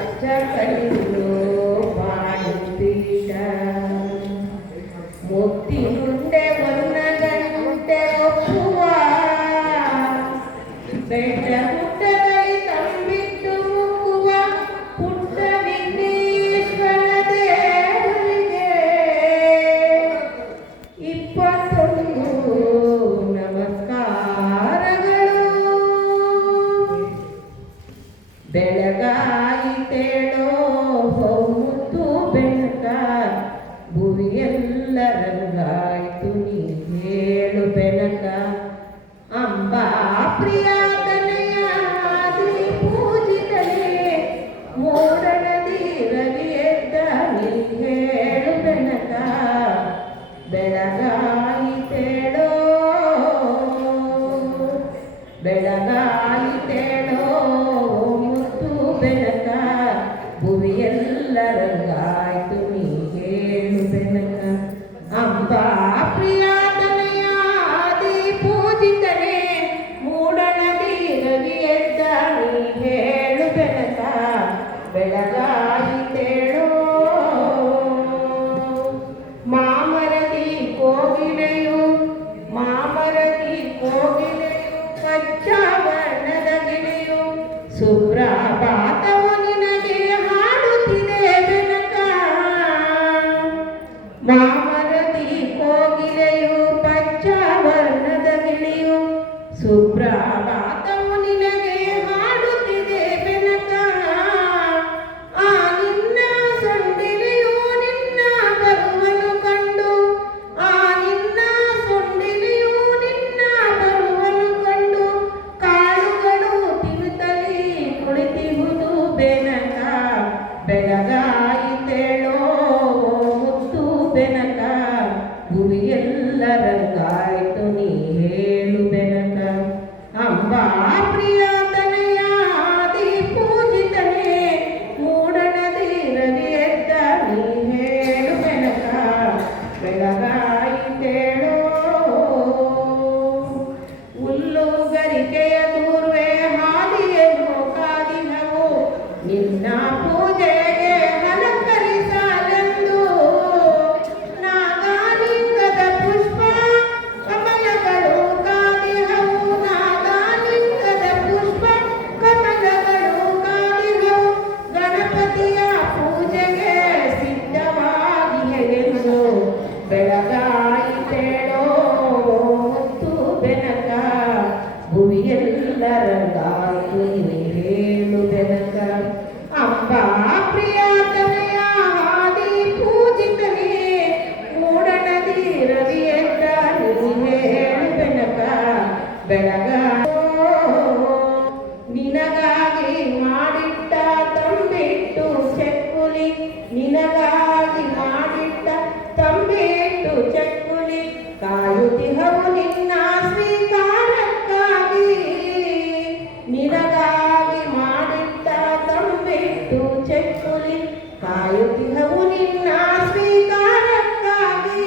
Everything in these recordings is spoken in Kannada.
పచ్చకలిలో పాడుపీట ముత్తినుండే ఉన్నదంటే ఒప్పువా ಬೆಟ್ಟ ಗುಡ್ಡದಲ್ಲಿ ತಂಬಿಟ್ಟು ಮುಕ್ಕುವ ಪುಟ್ಟ ವಿಘ್ನೇಶ್ವರ ದೇವರಿಗೆ 21 ನಮಸ್ಕಾರಗಳು. ಬೆಳಗಾಯಿತೇಳೋ ಮುತ್ತು ಬೆಳಕ ಭುವಿಯೆಲ್ಲ ರಂಗಾಯ್ತು ನೀ ಹೇಳು ಬೆನಕ ಅಂಬಾ ಪ್ರಿಯ ಹೇಳು ಬೆನಕ ಬೆಳಗಾಯಿತೇಳೋ ಬೆಳಗಾಯಿತೇಳೋ ಮುತ್ತು ಬೆನಕ ಭುವಿಯೆಲ್ಲ ರಂಗಾಯ್ತು ನೀ ಹೇಳು ಬೆನಕ ಅಂಬಾ ಪ್ರಿಯಾತನಯ ಆದಿ ಪೂಜಿತನೇ ಮೂಡಣದಿ ರವಿಯೆದ್ದ ನೀ ಹೇಳು ಬೆನಕ ಬೆಳಗಾಯಿತೇಳೋ ಮಾಮರದಿ ಕೋಗಿಲೆಯು ಕಚ್ಚಾವರ್ಣದ ಗಿಳಿಯು ಸುಪ್ರಭಾತವು ನಿನಗೆ ಹಾಡುತ್ತಿದೆ ಬೆನಕ ಮಾಮರದಿ ಕೋಗಿಲೆಯು ಕಚ್ಚಾವರ್ಣದ ಗಿಳಿಯು ಸುಪ್ರಭಾತವು ನಿನಗೆ ಹಾಡುತ್ತಿದೆ ಬೆನಕ ಆ ನಿನ್ನ ಸೊಂಡಿಲೆಯು ನಿನ್ನ ಬರುವನು ಕಂಡು ಆ ನಿನ್ನ ಸೊಂಡಿಲೆಯು ನಿನ್ನ ಬರುವನು ಕಂಡು ಕಾಳುಗಳು ತಿನ್ನುತ್ತಲೇ ಕುಳಿತಿಹುದು ಬೆನಕ ಬೆಳಗಾಯಿತೇಳೋ ಮುತ್ತು ಬೆನಕ ಭುವಿಯೆಲ್ಲ ರಂಗಾಯ್ತು ನೀ ಹೇಳು ಬೆನಕ ಅಂಬಾ ಪ್ರಿಯತನಯ ಆದಿ ಪೂಜಿತನೇ ಮೂಡಣದಿ ರವಿಯೆದ್ದ ನೀ ಹೇಳು ಬೆನಕ ಬೆಳಗಾಯಿತೇಳೋ ಹುಲ್ಲುಗರಿಕೆಯ ದೂರ್ವೆ ಹಾದಿಯನ್ನು ಕಾದಿನವು ನಿನ್ನ ಪೂಜೆಗೆ ಅಲಂಕರಿಸಲೆಂದು ನಾಗಲಿಂಗದ ಪುಷ್ಪ ಕಮಲಗಳು ಕಾದಿಹವು ನಾಗಲಿಂಗದ ಪುಷ್ಪ ಕಮಲಗಳು ಕಾದಿಹವು ಗಣಪತಿಯ ಪೂಜೆಗೆ ಸಿದ್ಧವಾಗಿಹೆಂದು ಬೆಳಗಾಯಿತೇಳೋ ಮುತ್ತು ಬೆನಕ ಭುವಿಯೆಲ್ಲ ರಂಗಾಯ್ತು ನೀ ಹೇಳು ಬೆನಕ ಅಂಬಾ ಪ್ರಿಯತನಯ ಆದಿ ಪೂಜಿತನೇ ಮೂಡಣದಿ ರವಿಯೆದ್ದ ನೀ ಹೇಳು ಬೆನಕ ಬೆಳಗಾಯಿತೋ ನಿನಗಾಗಿ ಮಾಡಿಟ್ಟ ತಂಬಿಟ್ಟು ಚಕ್ಕುಲಿ ನಿನಗಾಗಿ ಮಾಡಿಟ್ಟ ತಂಬಿಟ್ಟು ಚಕ್ಕುಲಿ ಕಾಯುತ್ತಿಹವು ನಿನ್ನ ಸ್ವೀಕಾರಕ್ಕಾಗಿ ನಿನಗಾಗಿ ಮಾಡಿಟ್ಟ ತಂಬಿಟ್ಟು ಚಕ್ಕುಲಿ ಕಾಯುತ್ತಿಹವು ನಿನ್ನ ಸ್ವೀಕಾರಕ್ಕಾಗಿ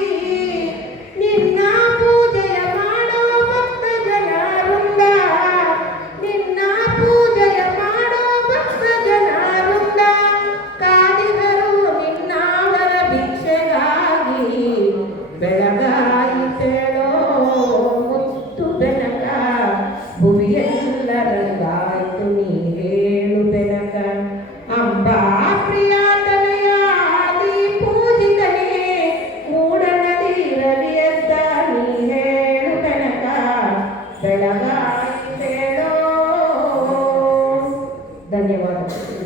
ನಿನ್ನ ಪೂಜೆಯ ಮಾಡೋ ಭಕ್ತ ಜನ ವೃಂದ ನಿನ್ನ ಪೂಜೆಯ ಮಾಡೋ ಭಕ್ತ ಜನ ವೃಂದ ಕಾದಿದರು ನಿನ್ನವರ ಭಿಕ್ಷೆಗಾಗಿ ಬೆಳಗಾಯಿತೇಳೋ ಮುತ್ತು ಬೆನಕ ಭುವಿಯೆಲ್ಲ ರಂಗಾಯ್ತು ನೀ ಹೇಳು ಬೆನಕ ಅಂಬಾ ಪ್ರಿಯತನಯ ಆದಿ ಪೂಜಿತನೇ ಮೂಡಣದಿ ರವಿಯೆದ್ದ ನೀ ಹೇಳು ಬೆನಕ ಬೆಳಗಾಯಿತೇಳೋ. ಧನ್ಯವಾದಗಳು.